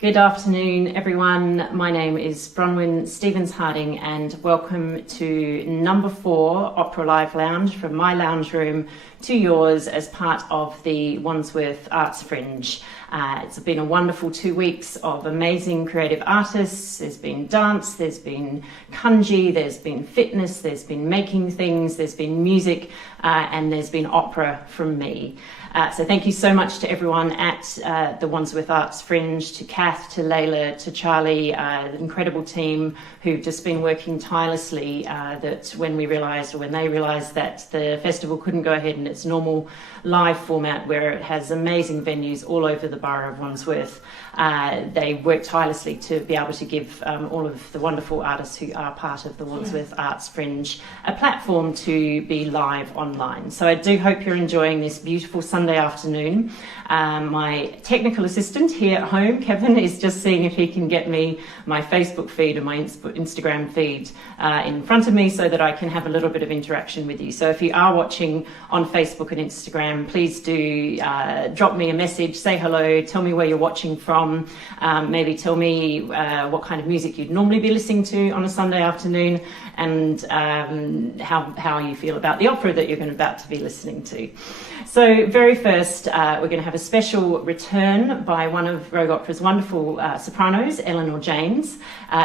Good afternoon, everyone. My name is Bronwen Stephens-Harding, and welcome to number 4 Opera Live Lounge, from my lounge room to yours as part of the Wandsworth Arts Fringe. It's been a wonderful 2 weeks of amazing creative artists. There's been dance, there's been kanji, there's been fitness, there's been making things, there's been music, and there's been opera from me. So thank you so much to everyone at the Wandsworth Arts Fringe, to Kath, to Layla, to Charlie, the incredible team who've just been working tirelessly, that when they realised that the festival couldn't go ahead in its normal live format, where it has amazing venues all over the borough of Wandsworth, they worked tirelessly to be able to give all of the wonderful artists who are part of the Wandsworth Arts Fringe a platform to be live online. So I do hope you're enjoying this beautiful Sunday afternoon. My technical assistant here at home, Kevin, is just seeing if he can get me my Facebook feed and my Instagram feed in front of me so that I can have a little bit of interaction with you. So if you are watching on Facebook and Instagram, please do drop me a message, say hello, tell me where you're watching from, maybe tell me what kind of music you'd normally be listening to on a Sunday afternoon, and how you feel about the opera that you're about to be listening to. So very first, we're going to have a special return by one of Rogue Opera's wonderful sopranos, Eleanor James.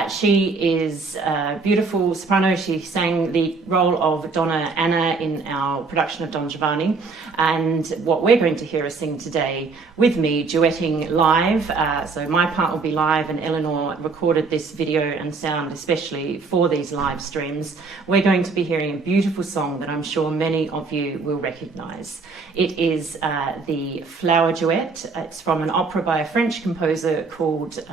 She is a beautiful soprano. She sang the role of Donna Anna in our production of Don Giovanni. And what we're going to hear her sing today with me, duetting live. So my part will be live, and Eleanor recorded this video and sound especially for these live streams. We're going to be hearing a beautiful song that I'm sure many of you will recognise. It is the Flower Duet. It's from an opera by a French composer called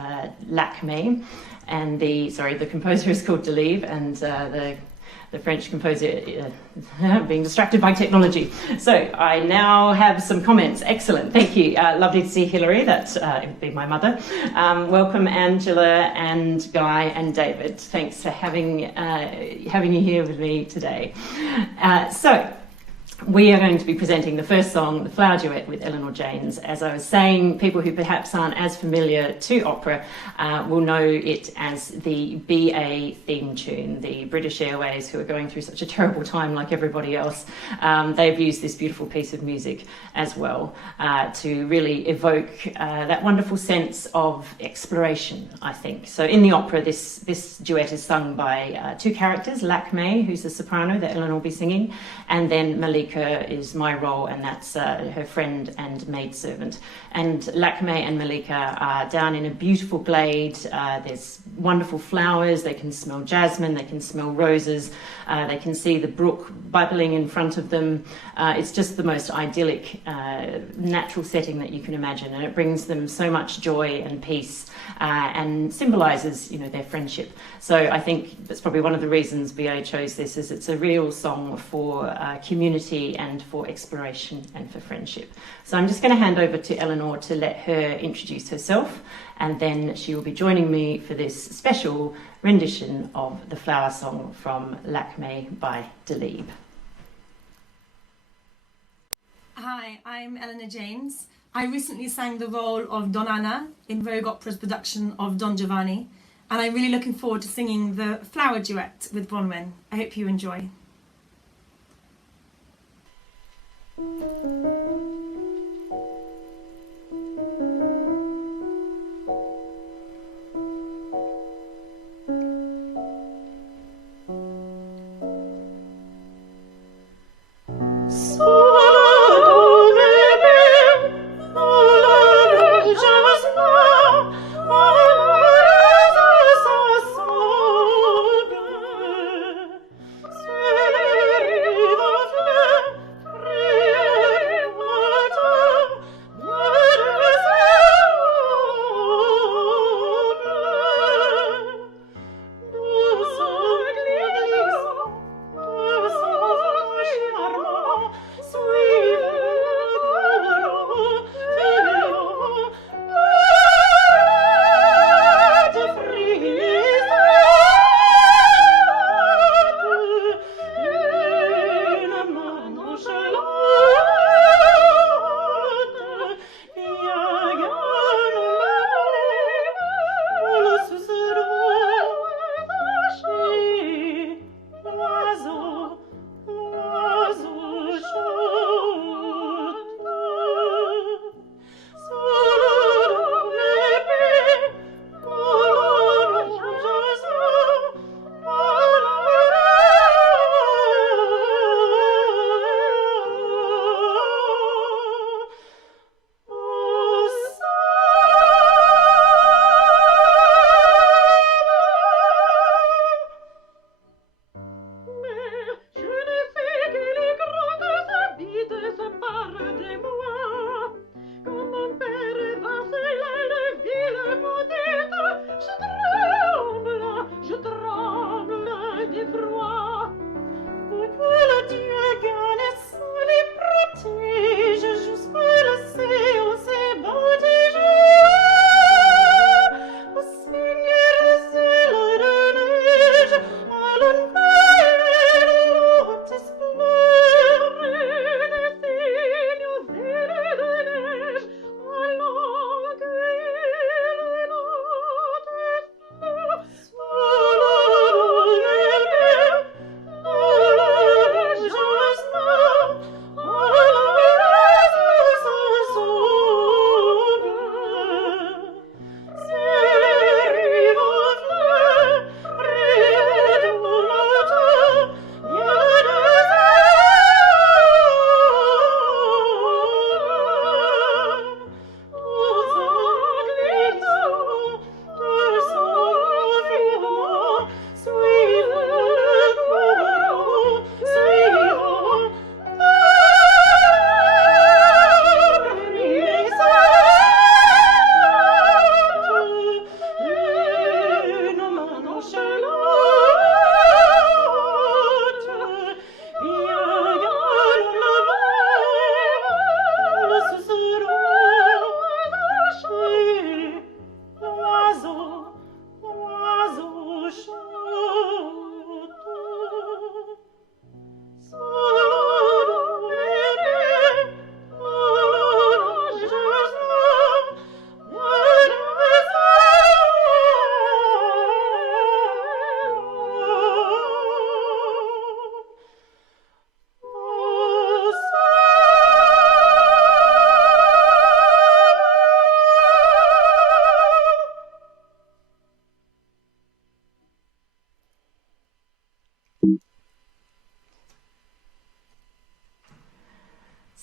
Lacme, and the composer is called Delibes, and the French composer being distracted by technology. So I now have some comments. Excellent, thank you. Lovely to see Hilary, that would be my mother. Welcome Angela and Guy and David. Thanks for having you here with me today. So we are going to be presenting the first song, the Flower Duet, with Eleanor James. As I was saying, people who perhaps aren't as familiar to opera will know it as the BA theme tune. The British Airways, who are going through such a terrible time like everybody else, they've used this beautiful piece of music as well to really evoke that wonderful sense of exploration, I think. So in the opera, this duet is sung by 2 characters, Lacme, who's the soprano that Eleanor will be singing, and then Malika is my role, and that's her friend and maidservant. And Lacme and Malika are down in a beautiful glade. There's wonderful flowers. They can smell jasmine, they can smell roses, they can see the brook bubbling in front of them. It's just the most idyllic natural setting that you can imagine, and it brings them so much joy and peace, and symbolises, their friendship. So I think that's probably one of the reasons BA chose this, is it's a real song for community and for exploration and for friendship. So I'm just going to hand over to Eleanor to let her introduce herself, and then she will be joining me for this special rendition of the Flower Song from Lacme by Delibes. Hi, I'm Eleanor James. I recently sang the role of Donna Anna in Rogue Opera's production of Don Giovanni, and I'm really looking forward to singing the Flower Duet with Bronwen. I hope you enjoy. So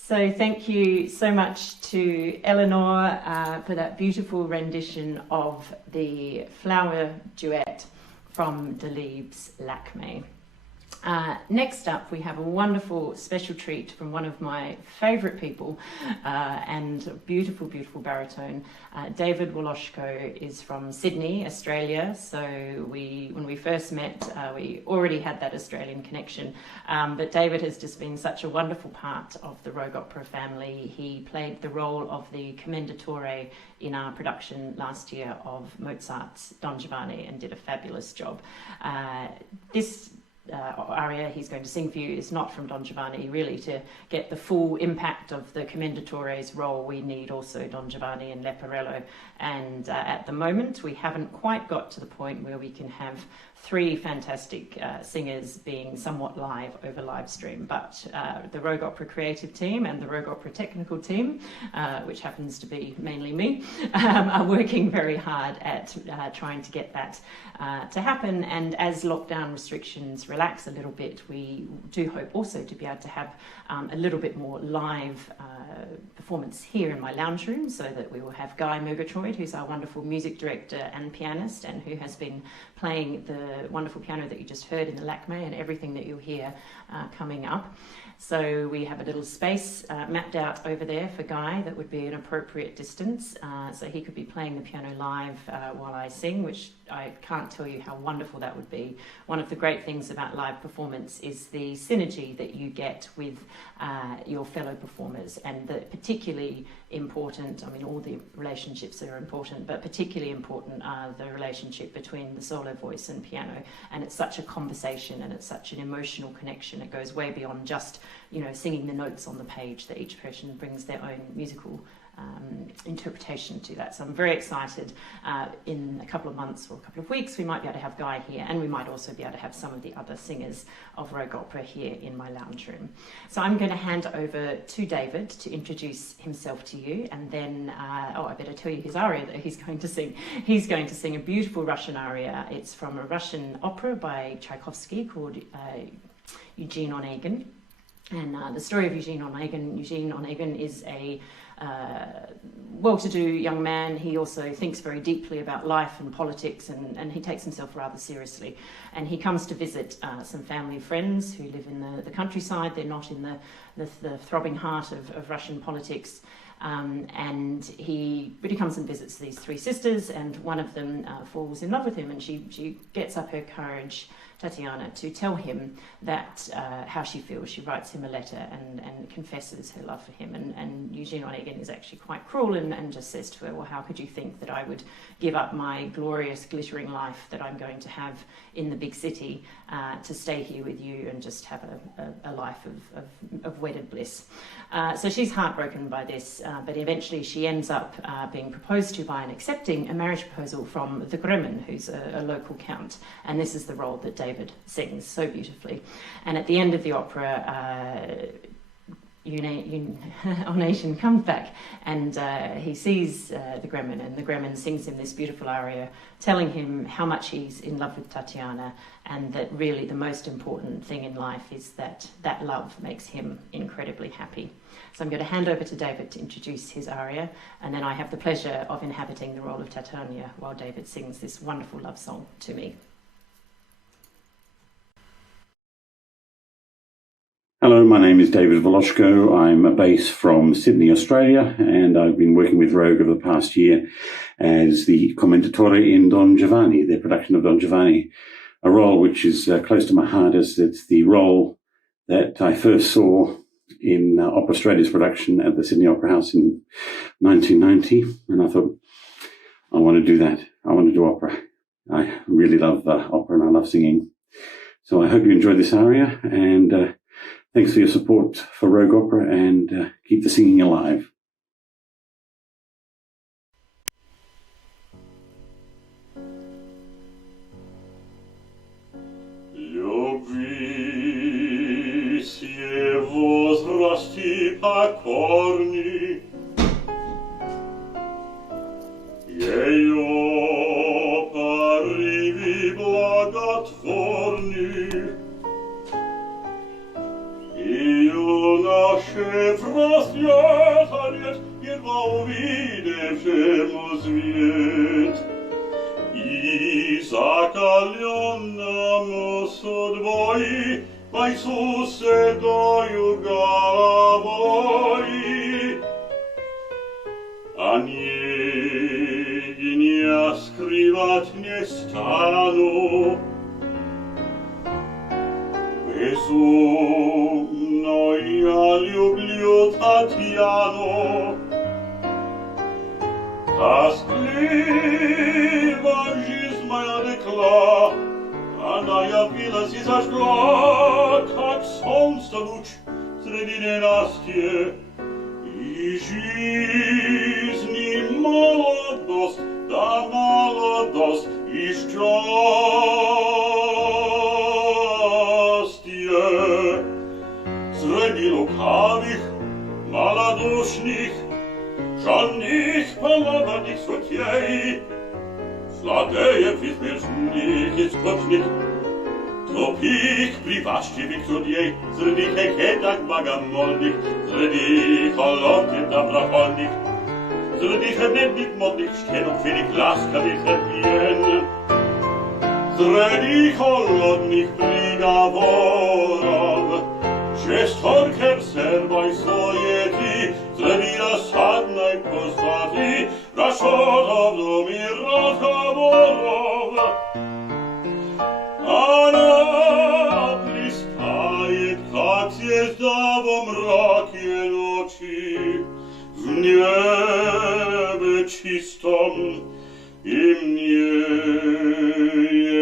So thank you so much to Eleanor for that beautiful rendition of the flower duet from Delibes' Lakme. Next up, we have a wonderful special treat from one of my favourite people and a beautiful, beautiful baritone. David Woloshko is from Sydney, Australia. So when we first met, we already had that Australian connection. But David has just been such a wonderful part of the Rogue Opera family. He played the role of the commendatore in our production last year of Mozart's Don Giovanni and did a fabulous job. This aria he's going to sing for you is not from Don Giovanni. Really, to get the full impact of the commendatore's role, we need also Don Giovanni and Leporello. And at the moment, we haven't quite got to the point where we can have three fantastic singers being somewhat live over live stream, but the Rogue Opera creative team and the Rogue Opera technical team, which happens to be mainly me, are working very hard at trying to get that to happen. And as lockdown restrictions relax a little bit, we do hope also to be able to have a little bit more live performance here in my lounge room, so that we will have Guy Murgatroyd, who's our wonderful music director and pianist, and who has been playing the wonderful piano that you just heard in the Lakme and everything that you'll hear coming up. So we have a little space mapped out over there for Guy that would be an appropriate distance, so he could be playing the piano live while I sing, which I can't tell you how wonderful that would be. One of the great things about live performance is the synergy that you get with your fellow performers, and particularly important, I mean all the relationships are important, but particularly important are the relationship between the solo voice and piano. And it's such a conversation and it's such an emotional connection. It goes way beyond just, you know, singing the notes on the page, that each person brings their own musical interpretation to that. So I'm very excited. In a couple of months or a couple of weeks, we might be able to have Guy here, and we might also be able to have some of the other singers of Rogue Opera here in my lounge room. So I'm going to hand over to David to introduce himself to you, and then, I better tell you his aria that he's going to sing. He's going to sing a beautiful Russian aria. It's from a Russian opera by Tchaikovsky called Eugene Onegin. And the story of Eugene Onegin is a well-to-do young man. He also thinks very deeply about life and politics, and he takes himself rather seriously. And he comes to visit some family friends who live in the countryside. They're not in the throbbing heart of Russian politics. But he comes and visits these three sisters, and one of them falls in love with him, and she gets up her courage, Tatiana, to tell him that how she feels. She writes him a letter and confesses her love for him. And Eugene Onegin is actually quite cruel and just says to her, well, how could you think that I would give up my glorious, glittering life that I'm going to have in the big city to stay here with you and just have a life of wedded bliss. So she's heartbroken by this, but eventually she ends up being proposed to by and accepting a marriage proposal from the Gremlin, who's a local count. And this is the role that David sings so beautifully. And at the end of the opera, Onegin comes back and he sees the Gremlin, and the Gremlin sings him this beautiful aria, telling him how much he's in love with Tatiana, and that really the most important thing in life is that love makes him incredibly happy. So I'm going to hand over to David to introduce his aria, and then I have the pleasure of inhabiting the role of Titania while David sings this wonderful love song to me. Hello, my name is David Woloshko. I'm a bass from Sydney, Australia, and I've been working with Rogue over the past year as the commendatore in Don Giovanni, their production of Don Giovanni, a role which is close to my heart, as it's the role that I first saw in Opera Australia's production at the Sydney Opera House in 1990, and I thought, I want to do that. I want to do opera. I really love opera and I love singing. So I hope you enjoyed this aria, and thanks for your support for Rogue Opera, and keep the singing alive. Nasze wraz свята лет, едва увидевшему свет. И закаленному судьбой по Иисусе дою головой, а не скрывать не стану. Безумно я люблю Татьяну, тоскливо жизнь моя текла, она явилась и зажгла, как солнце луч среди ненастья, и жизни молодость, да молодость, и счастье. Среди лукавых, малодушных, жадных, поломанных сутей, злодеев измежных и сплошных, тупых, привязчивых судей, среди кекеток богомольных, среди холодных добровольных, среди хребетных модных штенок, велик ласковых объен, среди холодных приговоров, жестоких сербой суети, среди досадной пустоты, расчетов, дум и разговоров. Она блистает, как звезда во мраке ночи, в небе чистом, и мне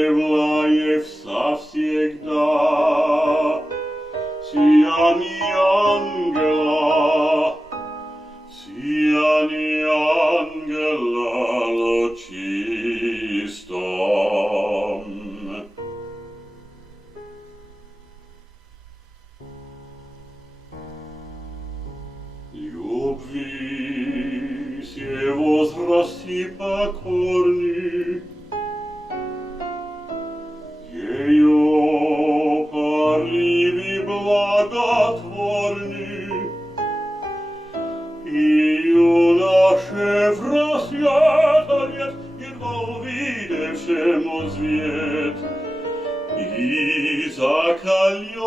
являет совсегда сияние ангела лучистом. Любви все возрасты покорны, ее порывы благотворны, и юноше в рассвета лет, едва увидевшему свет, и закаленному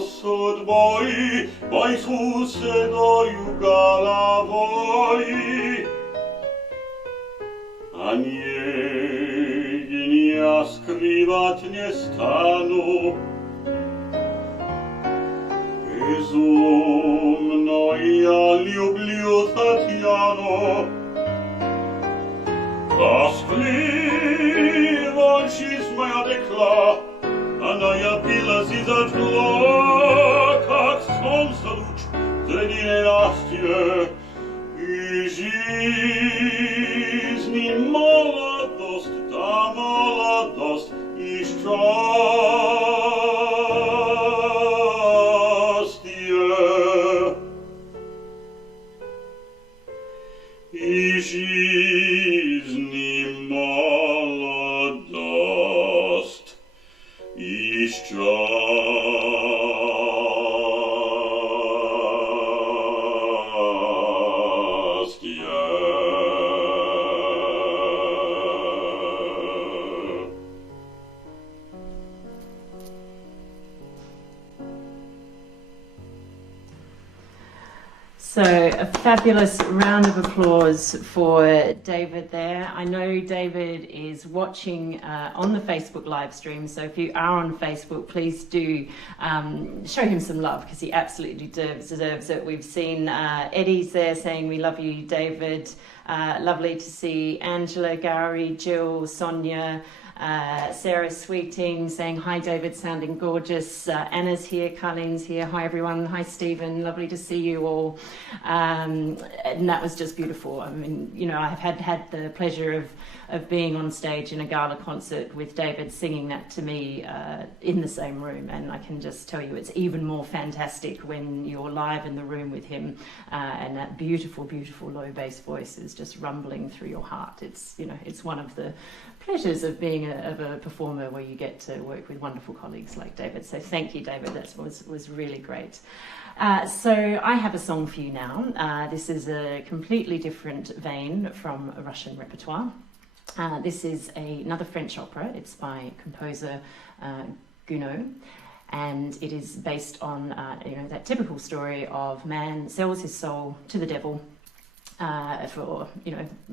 судьбой по Иисусе дою головой, а не скрывать не стану. Безумно я люблю Татьяну, тоскливо жизнь моя текла, она явилась и зажгла, как солнце луч среди ненастья, и жизни молодость, да молодость, и счастье. И жизни молодость, и So a fabulous round of applause for David there. I know David is watching on the Facebook live stream, so if you are on Facebook, please do show him some love, because he absolutely deserves it. We've seen Eddie's there saying we love you, David. Lovely to see Angela, Gowrie, Jill, Sonia, Sarah Sweeting saying hi David, sounding gorgeous. Anna's here, Carlene's here. Hi everyone. Hi Stephen, lovely to see you all. And that was just beautiful. I mean, you know, I've had the pleasure of being on stage in a gala concert with David singing that to me in the same room, and I can just tell you it's even more fantastic when you're live in the room with him, and that beautiful low bass voice is just rumbling through your heart. It's, you know, it's one of the pleasures of being a performer where you get to work with wonderful colleagues like David. So thank you, David. That was really great. So I have a song for you now. This is a completely different vein from a Russian repertoire. This is another French opera. It's by composer Gounod, and it is based on that typical story of man sells his soul to the devil for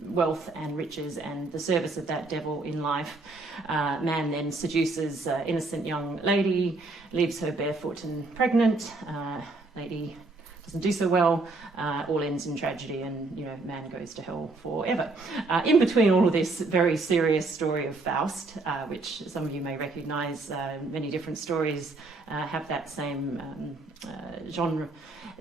wealth and riches and the service of that devil in life. Man then seduces innocent young lady, leaves her barefoot and pregnant. Lady doesn't do so well, all ends in tragedy, and man goes to hell forever. In between all of this very serious story of Faust, which some of you may recognise, many different stories have that same genre,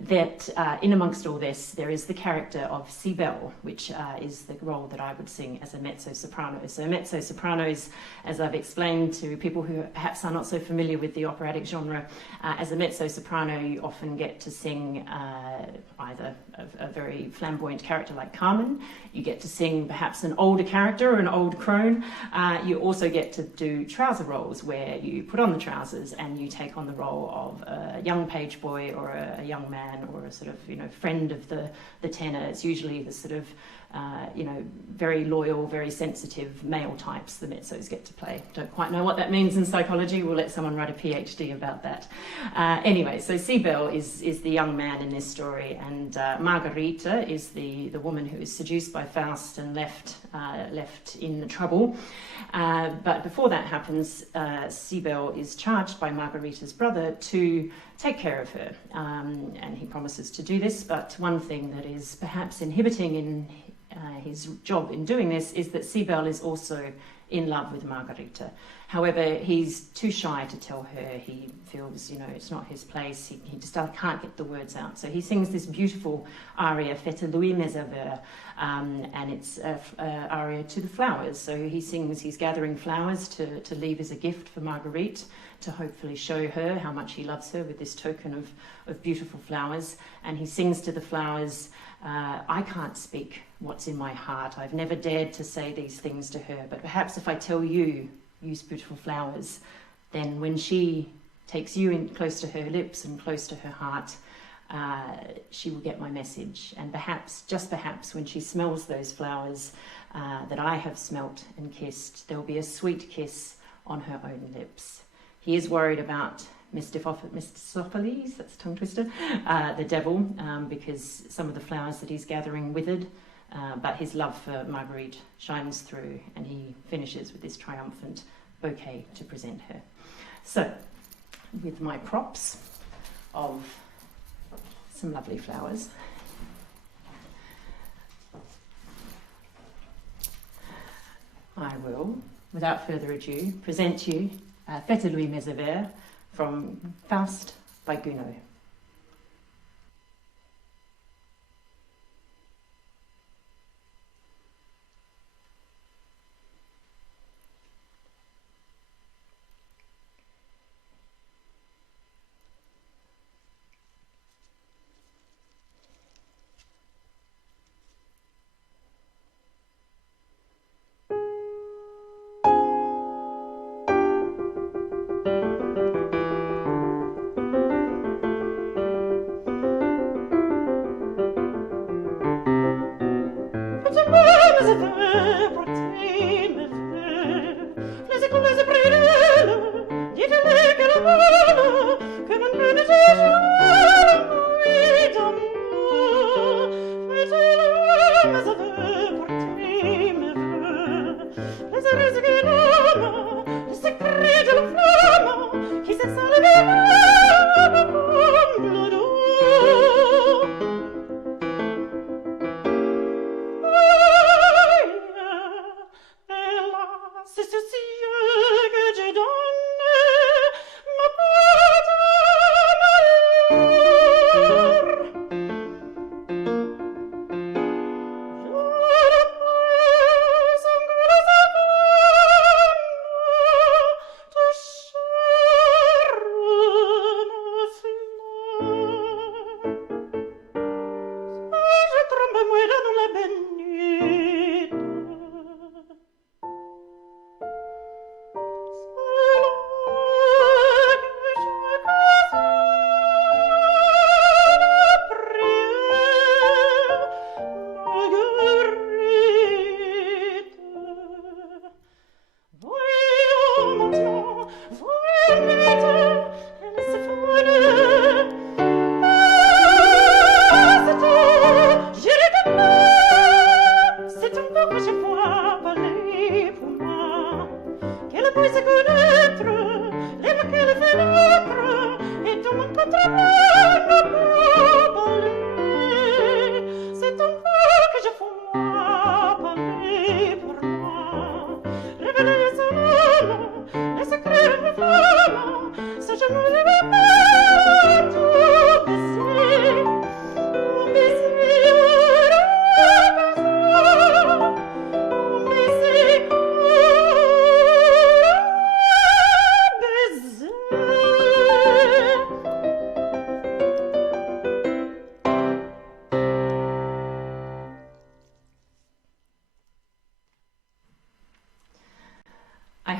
that in amongst all this there is the character of Cybele, which is the role that I would sing as a mezzo-soprano. So mezzo-sopranos, as I've explained to people who perhaps are not so familiar with the operatic genre, as a mezzo-soprano you often get to sing either a very flamboyant character like Carmen, you get to sing perhaps an older character or an old crone, you also get to do trouser roles where you put on the trousers and you take on the role of a young page boy or a young man or a sort of friend of the tenor. It's usually the sort of very loyal, very sensitive male types the mezzos get to play. Don't quite know what that means in psychology. We'll let someone write a PhD about that. Anyway, so Cybele is the young man in this story, and Margarita is the woman who is seduced by Faust and left in the trouble. But before that happens, Cybele is charged by Margarita's brother to take care of her, and he promises to do this. But one thing that is perhaps inhibiting in his job in doing this is that Cybele is also in love with Margarita. However, he's too shy to tell her. He feels, it's not his place. He just can't get the words out. So he sings this beautiful aria, Faites Louis mes aveux, and it's an aria to the flowers. So he sings, he's gathering flowers to leave as a gift for Marguerite, to hopefully show her how much he loves her with this token of beautiful flowers. And he sings to the flowers, I can't speak what's in my heart. I've never dared to say these things to her, but perhaps if I tell you, use beautiful flowers, then when she takes you in close to her lips and close to her heart, she will get my message. And perhaps, just perhaps, when she smells those flowers that I have smelt and kissed, there'll be a sweet kiss on her own lips. He is worried about Mephistopheles, that's a tongue twister, the devil, because some of the flowers that he's gathering withered, but his love for Marguerite shines through, and he finishes with this triumphant bouquet to present her. So, with my props of some lovely flowers, I will, without further ado, present you Faites Louis mes aveux from Faust by Gounod.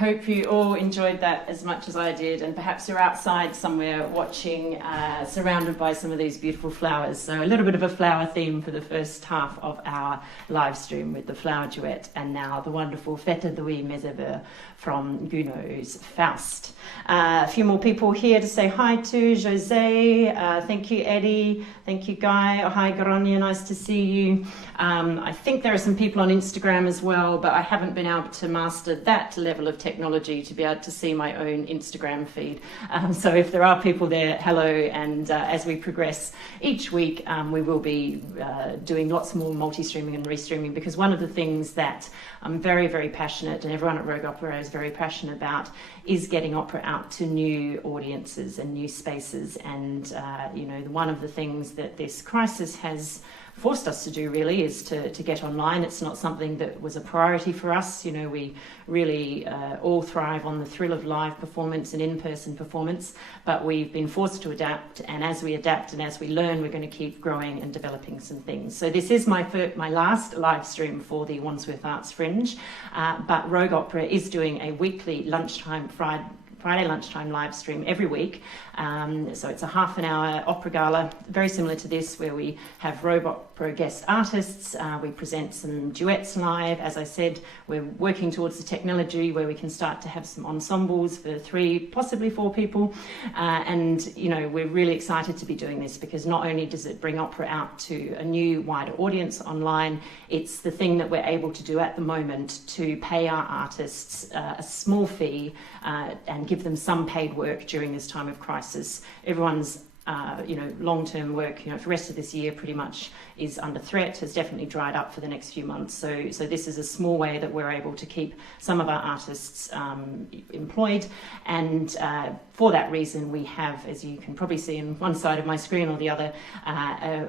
hope you all enjoyed that as much as I did, and perhaps you're outside somewhere watching, surrounded by some of these beautiful flowers. So a little bit of a flower theme for the first half of our live stream with the flower duet, and now the wonderful Fête de Louis Mesever from Gounod's Faust. A few more people here to say hi to. Jose, thank you, Eddie. Thank you, Guy. Oh, hi, Garonia, nice to see you. I think there are some people on Instagram as well, but I haven't been able to master that level of technology to be able to see my own Instagram feed. So if there are people there, hello. And as we progress each week, we will be doing lots more multi-streaming and restreaming, because one of the things that I'm very, very passionate, and everyone at Rogue Opera is very passionate about, is getting opera out to new audiences and new spaces. And, one of the things that this crisis has forced us to do really is to get online. It's not something that was a priority for us. We really all thrive on the thrill of live performance and in-person performance, but we've been forced to adapt, and as we adapt and as we learn, we're going to keep growing and developing some things. So this is my last live stream for the Wandsworth Arts Fringe, but Rogue Opera is doing a weekly Friday lunchtime live stream every week. So it's a half an hour opera gala, very similar to this, where we have Rogue Opera guest artists. We present some duets live. As I said, we're working towards the technology where we can start to have some ensembles for 3, possibly 4 people. We're really excited to be doing this, because not only does it bring opera out to a new, wider audience online, it's the thing that we're able to do at the moment to pay our artists a small fee and give them some paid work during this time of crisis. Everyone's long-term work, for the rest of this year pretty much is under threat, has definitely dried up for the next few months. So this is a small way that we're able to keep some of our artists employed. And for that reason, we have, as you can probably see on one side of my screen or the other, a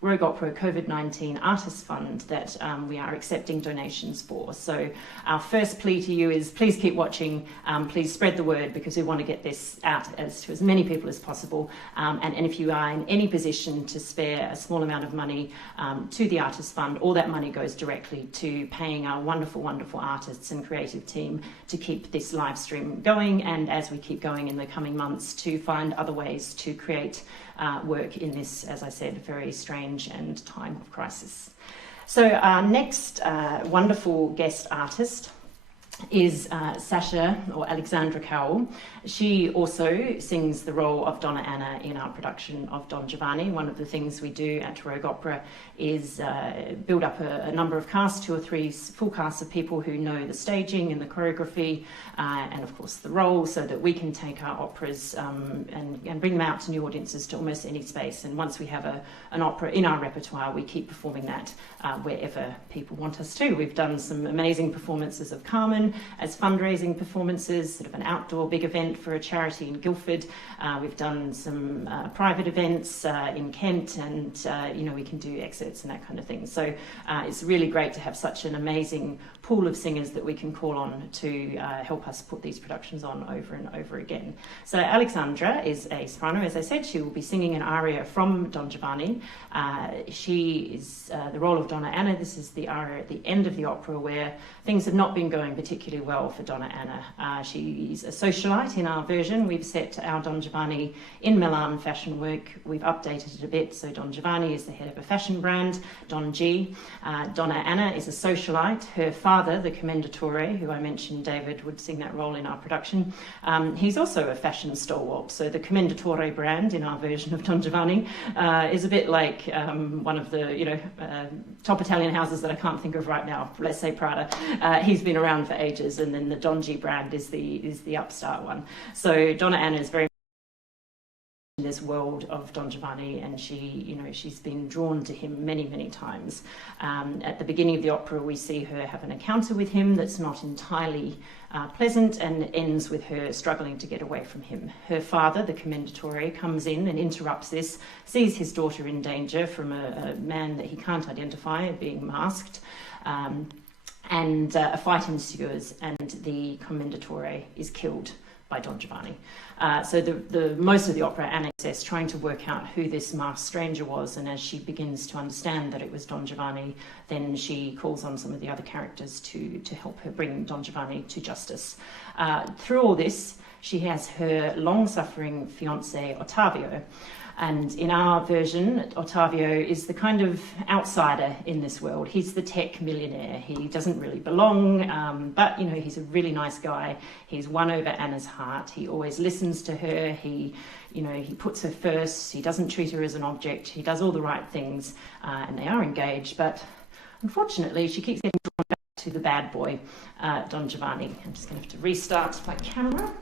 Rogue Opera COVID-19 Artist Fund that we are accepting donations for. So our first plea to you is please keep watching, please spread the word, because we want to get this out to as many people as possible. And if you are in any position to spare a small amount of money to the Artist Fund, all that money goes directly to paying our wonderful, wonderful artists and creative team to keep this live stream going, and as we keep going in the coming months, to find other ways to create work in this, as I said, very strange and time of crisis. So our next wonderful guest artist is Sasha, or Alexandra Cowell. She also sings the role of Donna Anna in our production of Don Giovanni. One of the things we do at Rogue Opera is build up a number of casts, 2 or 3 full casts of people who know the staging and the choreography and of course the role, so that we can take our operas and bring them out to new audiences, to almost any space. And once we have an opera in our repertoire, we keep performing that wherever people want us to. We've done some amazing performances of Carmen as fundraising performances, sort of an outdoor big event for a charity in Guildford. We've done some private events in Kent, and we can do excerpts and that kind of thing. So it's really great to have such an amazing pool of singers that we can call on to help us put these productions on over and over again. So Alexandra is a soprano, as I said. She will be singing an aria from Don Giovanni. She is the role of Donna Anna. This is the aria at the end of the opera, where things have not been going particularly well for Donna Anna. She's a socialite in our version. We've set our Don Giovanni in Milan fashion work. We've updated it a bit, so Don Giovanni is the head of a fashion brand, Don G. Donna Anna is a socialite. Her father, the Commendatore, who I mentioned David would sing that role in our production, he's also a fashion stalwart. So the Commendatore brand in our version of Don Giovanni is a bit like one of the top Italian houses that I can't think of right now, let's say Prada. He's been around for ages, and then the Don G brand is the upstart one. So Donna Anna is very in this world of Don Giovanni, and she's been drawn to him many, many times. At the beginning of the opera, we see her have an encounter with him that's not entirely pleasant, and ends with her struggling to get away from him. Her father, the Commendatore, comes in and interrupts this, sees his daughter in danger from a man that he can't identify, being masked, and a fight ensues, and the Commendatore is killed by Don Giovanni. So the most of the opera, Anna is trying to work out who this masked stranger was, and as she begins to understand that it was Don Giovanni, then she calls on some of the other characters to help her bring Don Giovanni to justice. Through all this, she has her long-suffering fiancé, Ottavio. And in our version, Ottavio is the kind of outsider in this world. He's the tech millionaire. He doesn't really belong, but, you know, he's a really nice guy. He's won over Anna's heart. He always listens to her. He puts her first. He doesn't treat her as an object. He does all the right things, and they are engaged. But unfortunately, she keeps getting drawn back to the bad boy, Don Giovanni. I'm just going to have to restart my camera.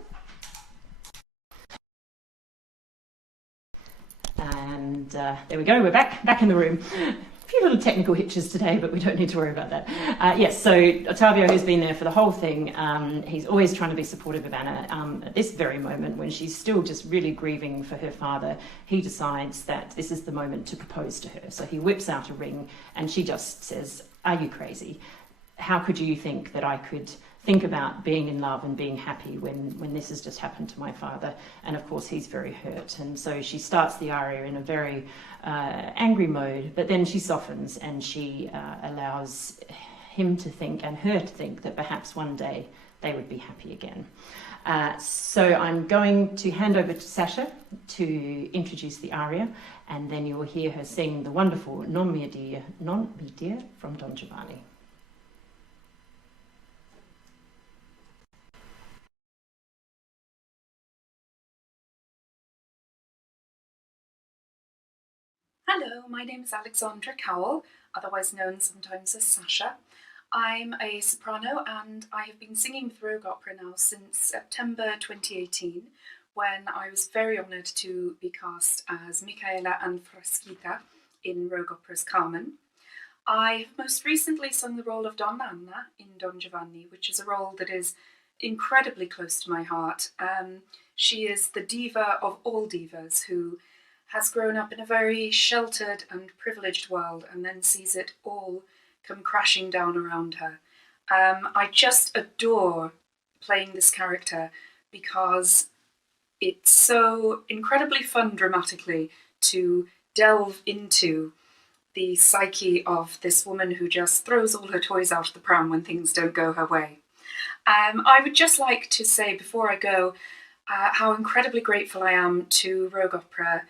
And there we go, we're back in the room. A few little technical hitches today, but we don't need to worry about that. Yes, so Ottavio, who's been there for the whole thing, he's always trying to be supportive of Anna. At this very moment, when she's still just really grieving for her father, he decides that this is the moment to propose to her. So he whips out a ring, and she just says, "Are you crazy? How could you think that I could think about being in love and being happy when this has just happened to my father?" And of course he's very hurt, and so she starts the aria in a very angry mode, but then she softens and she allows him to think and her to think that perhaps one day they would be happy again. So I'm going to hand over to Sasha to introduce the aria, and then you will hear her sing the wonderful Non mi dir from Don Giovanni. Hello, my name is Alexandra Cowell, otherwise known sometimes as Sasha. I'm a soprano and I have been singing with Rogue Opera now since September 2018, when I was very honoured to be cast as Micaela and Frasquita in Rogue Opera's Carmen. I have most recently sung the role of Donna Anna in Don Giovanni, which is a role that is incredibly close to my heart. She is the diva of all divas who has grown up in a very sheltered and privileged world and then sees it all come crashing down around her. I just adore playing this character because it's so incredibly fun dramatically to delve into the psyche of this woman who just throws all her toys out of the pram when things don't go her way. I would just like to say before I go how incredibly grateful I am to Rogue Opera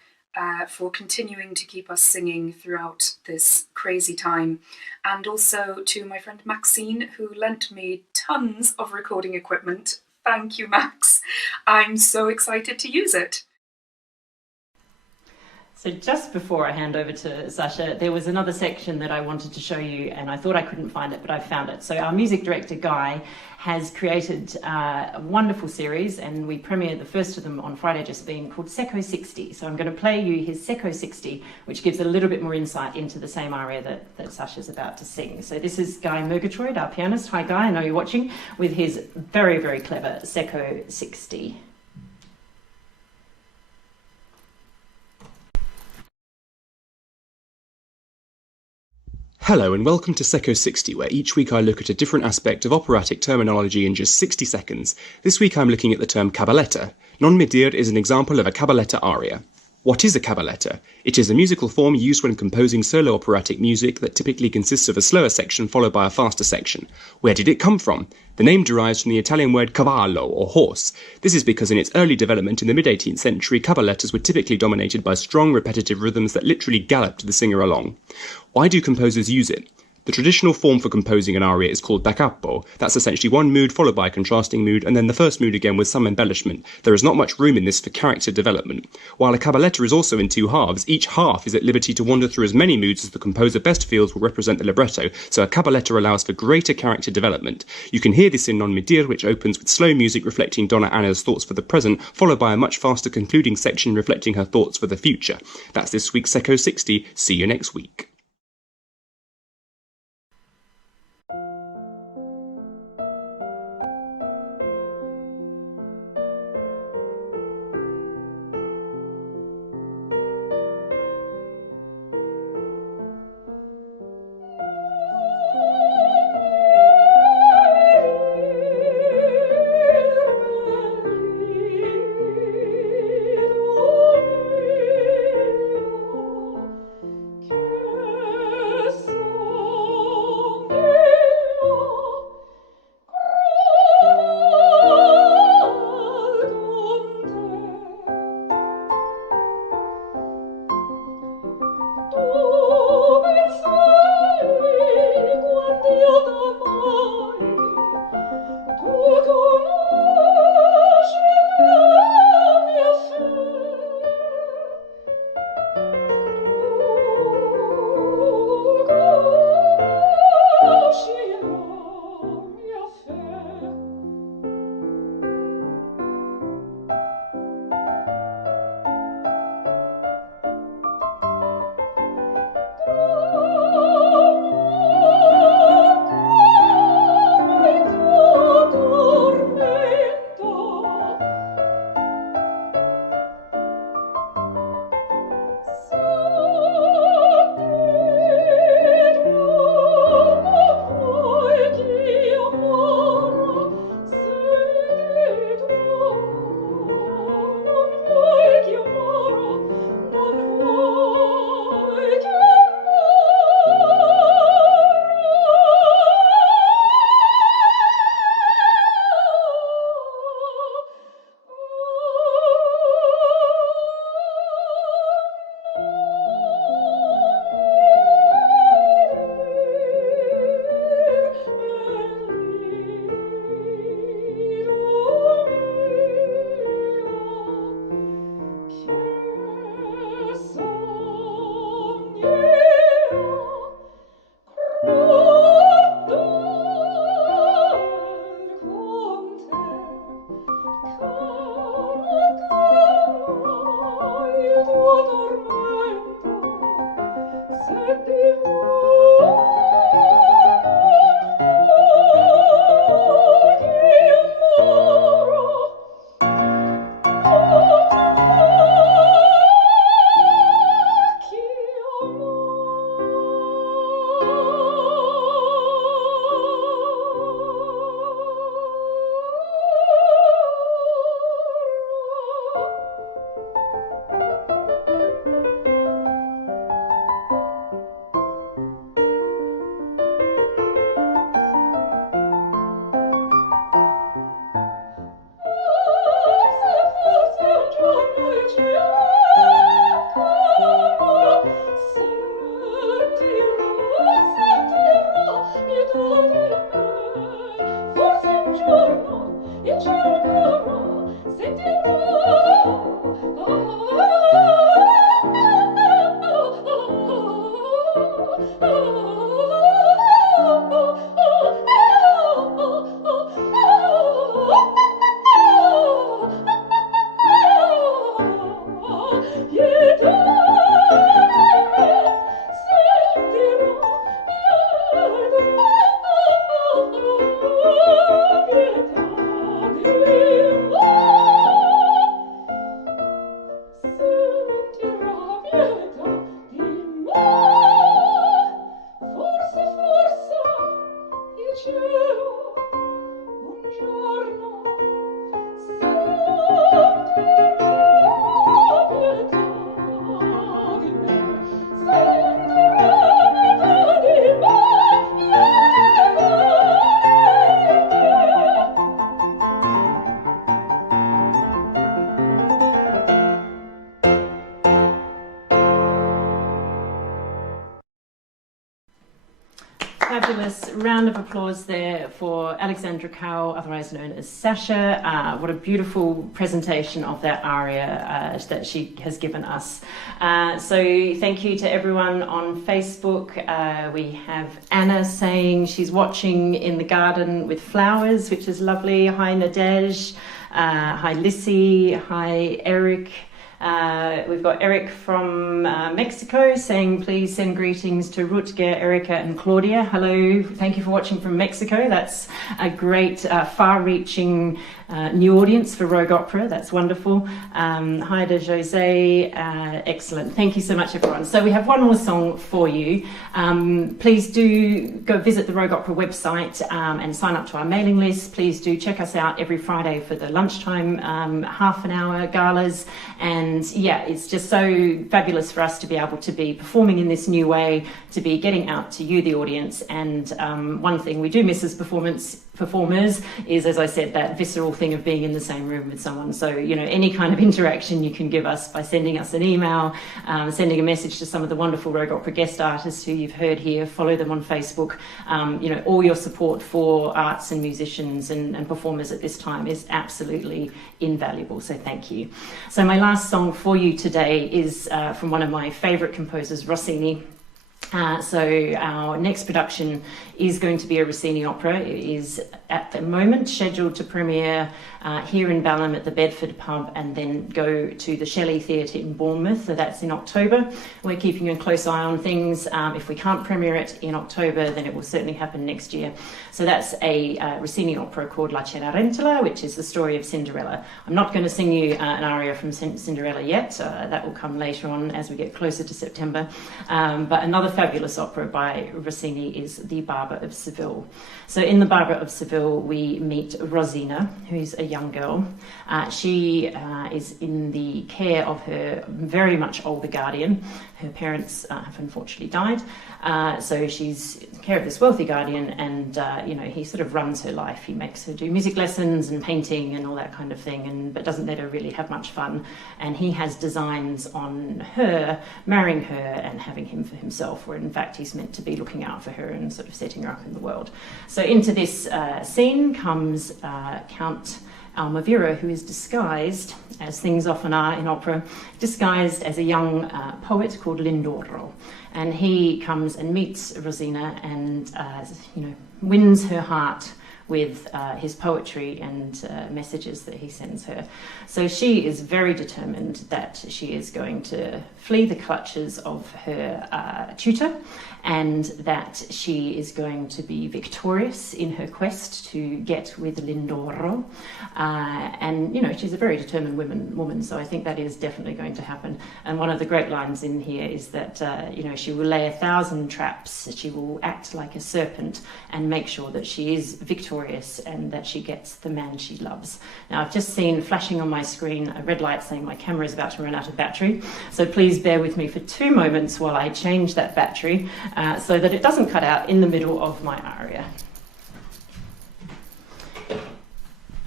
for continuing to keep us singing throughout this crazy time, and also to my friend Maxine, who lent me tons of recording equipment. Thank you, Max. I'm so excited to use it. So just before I hand over to Sasha, there was another section that I wanted to show you, and I thought I couldn't find it, but I found it. So our music director, Guy, has created a wonderful series, and we premiered the first of them on Friday just been, called Secco 60. So I'm going to play you his Secco 60, which gives a little bit more insight into the same aria that Sasha's about to sing. So this is Guy Murgatroyd, our pianist. Hi, Guy, I know you're watching, with his very, very clever Secco 60. Hello and welcome to Secco 60, where each week I look at a different aspect of operatic terminology in just 60 seconds. This week I'm looking at the term cabaletta. Non mi dir is an example of a cabaletta aria. What is a cabaletta? It is a musical form used when composing solo operatic music that typically consists of a slower section followed by a faster section. Where did it come from? The name derives from the Italian word cavallo, or horse. This is because in its early development in the mid-18th century, caballettas were typically dominated by strong repetitive rhythms that literally galloped the singer along. Why do composers use it? The traditional form for composing an aria is called da capo. That's essentially one mood followed by a contrasting mood, and then the first mood again with some embellishment. There is not much room in this for character development. While a cabaletta is also in two halves, each half is at liberty to wander through as many moods as the composer best feels will represent the libretto, so a cabaletta allows for greater character development. You can hear this in Non mi dir, which opens with slow music reflecting Donna Anna's thoughts for the present, followed by a much faster concluding section reflecting her thoughts for the future. That's this week's Secco 60. See you next week. Fabulous round of applause there for Alexandra Cowell, otherwise known as Sasha. What a beautiful presentation of that aria that she has given us. So thank you to everyone on Facebook. We have Anna saying she's watching in the garden with flowers, which is lovely. Hi Nadej, hi Lissy, hi Eric. We've got Eric from Mexico saying please send greetings to Rutger, Erica and Claudia. Hello, thank you for watching from Mexico. That's a great far-reaching new audience for Rogue Opera. That's wonderful. Hi to Jose. Excellent. Thank you so much everyone. So we have one more song for you. Please do go visit the Rogue Opera website and sign up to our mailing list. Please do check us out every Friday for the lunchtime half an hour galas, and And yeah, it's just so fabulous for us to be able to be performing in this new way, to be getting out to you, the audience. And one thing we do miss as performers is, as I said, that visceral thing of being in the same room with someone. So, any kind of interaction you can give us by sending us an email, sending a message to some of the wonderful Rogue Opera guest artists who you've heard here, follow them on Facebook. All your support for arts and musicians and performers at this time is absolutely invaluable. So thank you. So my last song for you today is from one of my favourite composers, Rossini. So our next production is going to be a Rossini opera. It is at the moment scheduled to premiere here in Balham at the Bedford Pub and then go to the Shelley Theatre in Bournemouth. So that's in October. We're keeping a close eye on things. If we can't premiere it in October, then it will certainly happen next year. So that's a Rossini opera called La Cenerentola, which is the story of Cinderella. I'm not going to sing you an aria from Cinderella yet. That will come later on as we get closer to September. But another fabulous opera by Rossini is The Barber of Seville. So in The Barber of Seville, we meet Rosina, who's a young girl. She is in the care of her very much older guardian. Her parents have unfortunately died. So she's in care of this wealthy guardian, and he sort of runs her life. He makes her do music lessons and painting and all that kind of thing, but doesn't let her really have much fun. And he has designs on her marrying her and having him for himself, where in fact he's meant to be looking out for her and sort of setting her up in the world. So into this scene comes Count Almaviva, who is disguised, as things often are in opera, disguised as a young poet called Lindoro. And he comes and meets Rosina and, wins her heart with his poetry and messages that he sends her. So she is very determined that she is going to flee the clutches of her tutor, and that she is going to be victorious in her quest to get with Lindoro. She's a very determined woman, so I think that is definitely going to happen. And one of the great lines in here is that, she will lay 1,000 traps, she will act like a serpent and make sure that she is victorious and that she gets the man she loves. Now, I've just seen flashing on my screen a red light saying my camera is about to run out of battery, so please bear with me for 2 moments while I change that battery so that it doesn't cut out in the middle of my aria.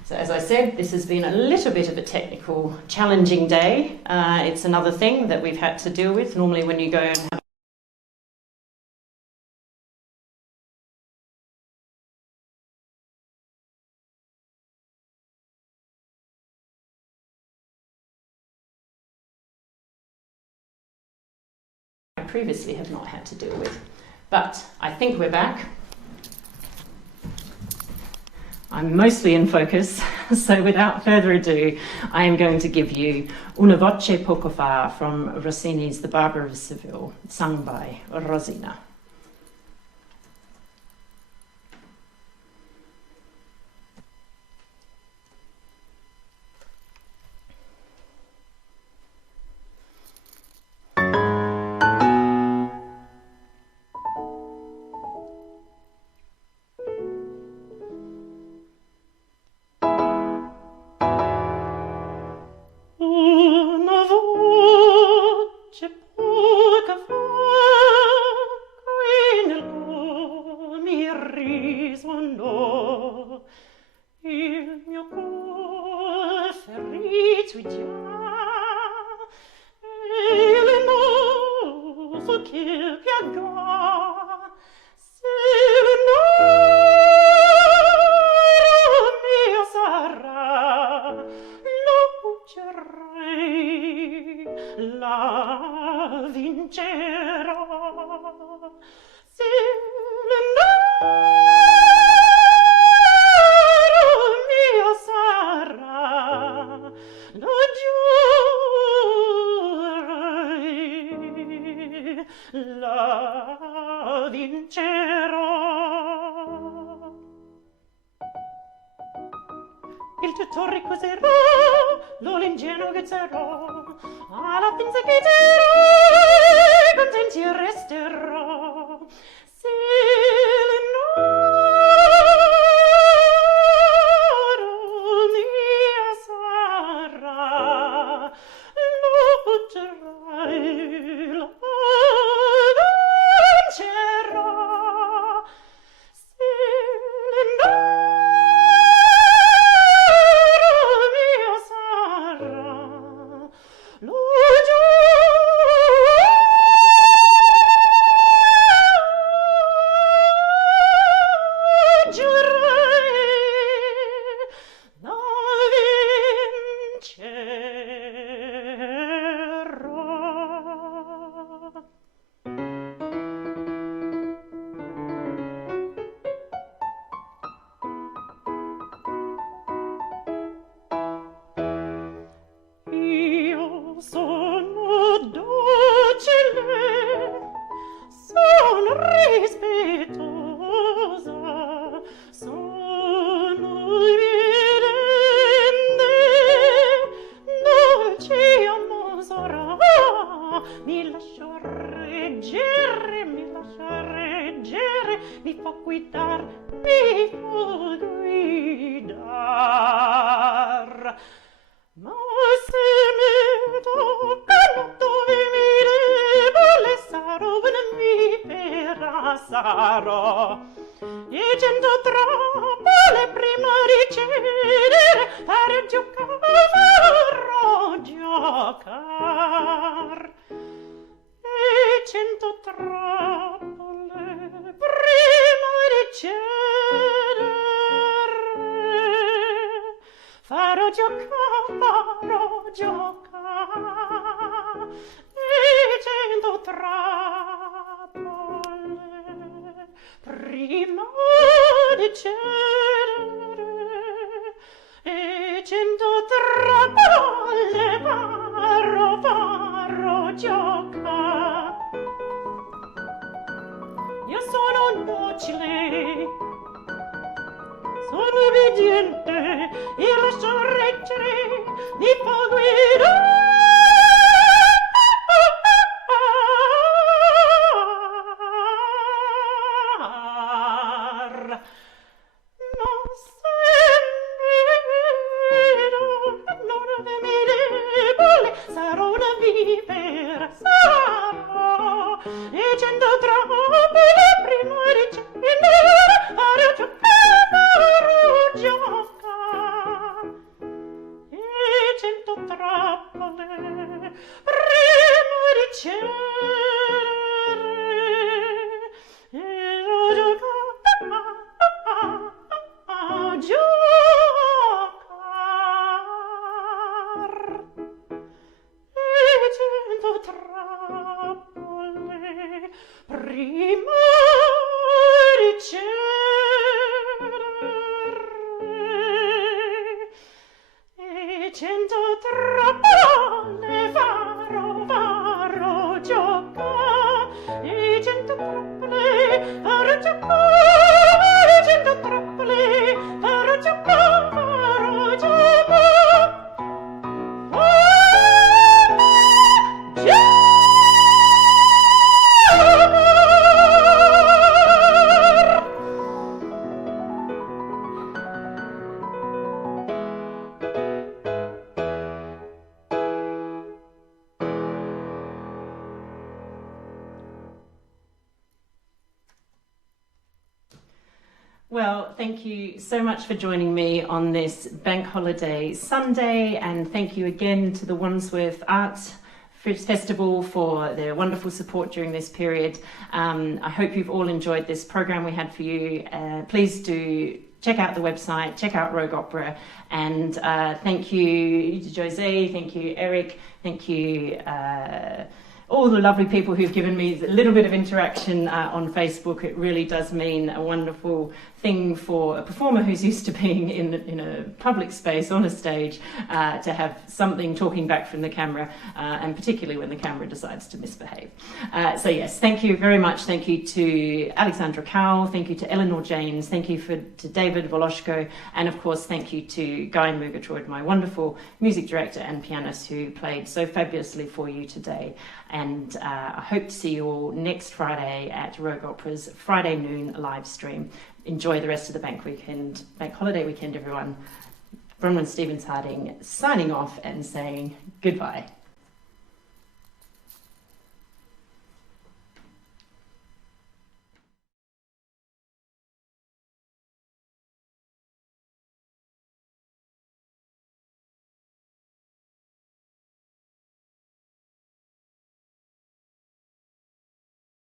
So as I said, this has been a little bit of a technical, challenging day. It's another thing that we've had to deal with. Normally when you go and have previously have not had to deal with. But I think we're back. I'm mostly in focus, so without further ado, I am going to give you Una voce poco fa from Rossini's The Barber of Seville, sung by Rosina. Il tutto ricuserò, lo l'ingenuo guizzerò, alla fin se chiterò, contenti resterò. Se l'onoro mio sarà, leggere, mi lascia reggere, mi fa guidar, mi fa guidar. Ma se mi toccano dove mi debole sarò, una vipera sarò. E 100 trappole prima di cedere, farò giocar. E 100 trappole prima di cedere, farò giocare. E 100 trappole prima di cedere, e 100 trappole farò giocare. Io sono docile, sono obbediente, e lascio reggere, mi fa guidare. Sarò una vipera, sarò, e 100 trappole prima di cedere, farò giocare. E 100 trappole prima di cedere, e trappole prima di cedere, e 100 trappole farò giocare, e 100 trappole farò giocare, e 100 trappole farò giocare. Well, thank you so much for joining me on this Bank Holiday Sunday, and thank you again to the Wandsworth Arts Festival for their wonderful support during this period. I hope you've all enjoyed this program we had for you. Please do check out the website, check out Rogue Opera, and thank you to Jose, thank you Eric, thank you all the lovely people who've given me a little bit of interaction on Facebook. It really does mean a wonderful thing for a performer who's used to being in a public space on a stage to have something talking back from the camera, and particularly when the camera decides to misbehave. So yes, thank you very much. Thank you to Alexandra Cowell, thank you to Eleanor James, thank you to David Voloshko, and of course thank you to Guy Mugatroyd, my wonderful music director and pianist who played so fabulously for you today. And I hope to see you all next Friday at Rogue Opera's Friday noon live stream. Enjoy the rest of the bank holiday weekend, everyone. Bronwen Stephens-Harding signing off and saying goodbye.